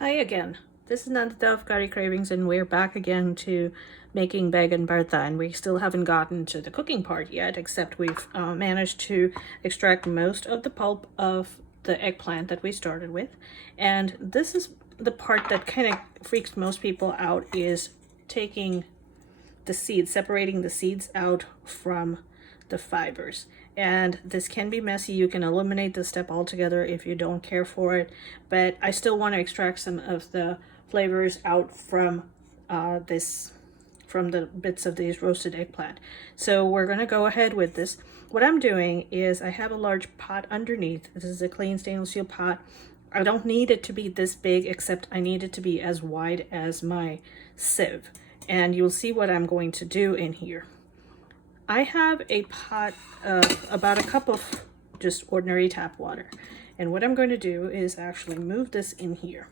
Hi again. This is Nandita of Curry Cravings, and we're back again to making Baigan Bharta, and we still haven't gotten to the cooking part yet, except we've managed to extract most of the pulp of the eggplant that we started with. And this is the part that kind of freaks most people out, is taking the seeds, separating the seeds out from the fibers. And this can be messy. You can eliminate this step altogether if you don't care for it, but I still want to extract some of the flavors out from from the bits of these roasted eggplant. So we're going to go ahead with this. What I'm doing is I have a large pot underneath. This is a clean stainless steel pot. I don't need it to be this big, except I need it to be as wide as my sieve. And you'll see what I'm going to do in here. I have a pot of about a cup of just ordinary tap water. And what I'm going to do is actually move this in here.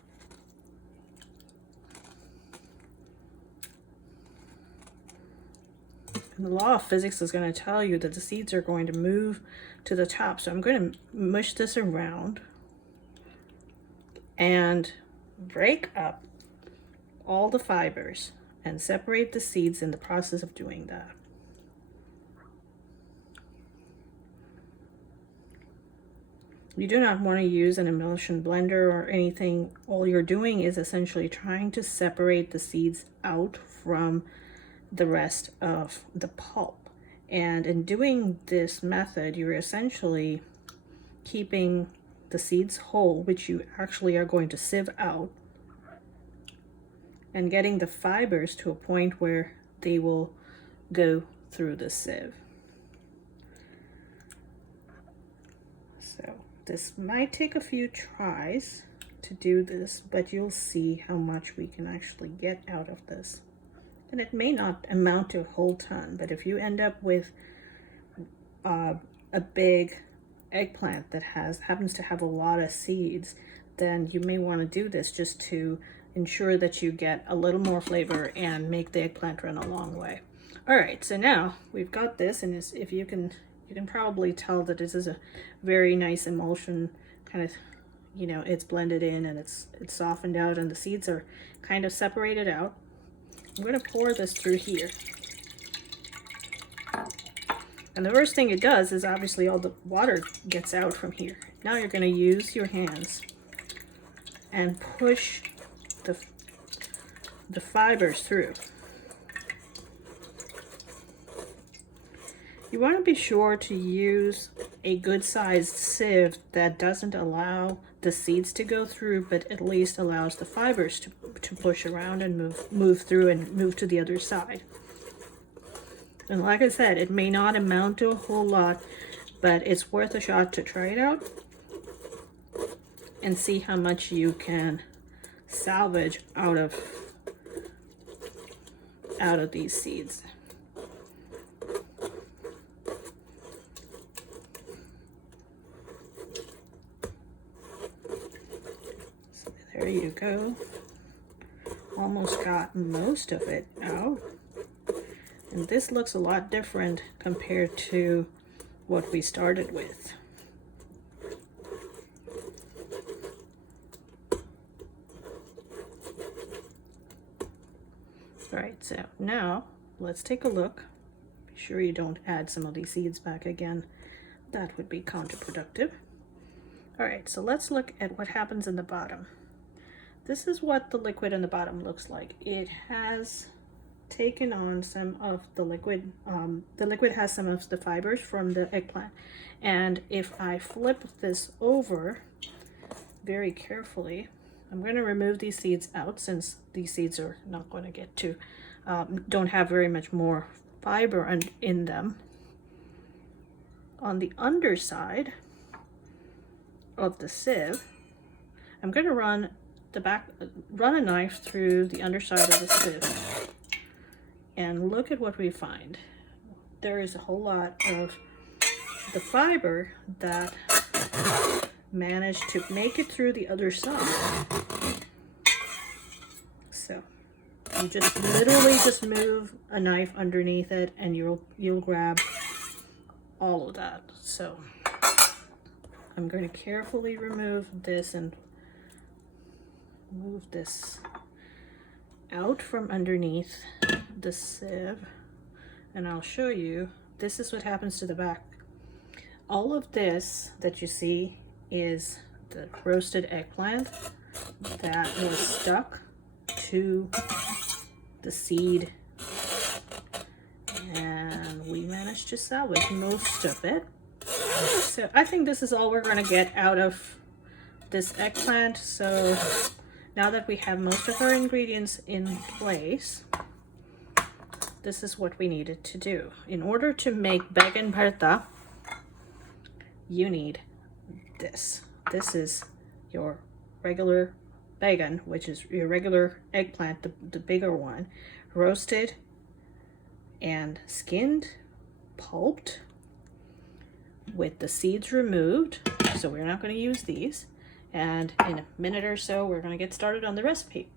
And the law of physics is going to tell you that the seeds are going to move to the top. So I'm going to mush this around and break up all the fibers and separate the seeds in the process of doing that. You do not want to use an emulsion blender or anything. All you're doing is essentially trying to separate the seeds out from the rest of the pulp. And in doing this method, you're essentially keeping the seeds whole, which you actually are going to sieve out, and getting the fibers to a point where they will go through the sieve. So this might take a few tries to do this, but you'll see how much we can actually get out of this. And it may not amount to a whole ton, but if you end up with a big eggplant that happens to have a lot of seeds, then you may want to do this just to ensure that you get a little more flavor and make the eggplant run a long way. All right, so now we've got this, and if you can probably tell that this is a very nice emulsion, kind of, you know, it's blended in and it's softened out and the seeds are kind of separated out. I'm going to pour this through here. And the first thing it does is obviously all the water gets out from here. Now you're going to use your hands and push the fibers through. You want to be sure to use a good sized sieve that doesn't allow the seeds to go through, but at least allows the fibers to push around and move through and move to the other side. And like I said, it may not amount to a whole lot, but it's worth a shot to try it out and see how much you can salvage out of these seeds. So there you go. Almost got most of it out. And this looks a lot different compared to what we started with. All right, so now let's take a look. Be sure you don't add some of these seeds back again. That would be counterproductive. All right, so let's look at what happens in the bottom. This is what the liquid in the bottom looks like. It has taken on some of the liquid. The liquid has some of the fibers from the eggplant. And if I flip this over very carefully, I'm going to remove these seeds out, since these seeds are not going to get to, don't have very much more fiber in them. On the underside of the sieve, I'm going to run a knife through the underside of the sieve, and look at what we find. There is a whole lot of the fiber that managed to make it through the other side. So you just literally just move a knife underneath it and you'll grab all of that. So I'm going to carefully remove this and move this out from underneath the sieve, and I'll show you. This is what happens to the back. All of this that you see is the roasted eggplant that was stuck to the seed, and we managed to salvage most of it. So I think this is all we're going to get out of this eggplant. So now that we have most of our ingredients in place, this is what we needed to do. In order to make Baigan Bharta, you need this. This is your regular baigan, which is your regular eggplant, the bigger one, roasted and skinned, pulped, with the seeds removed. So we're not going to use these. And in a minute or so, we're going to get started on the recipe.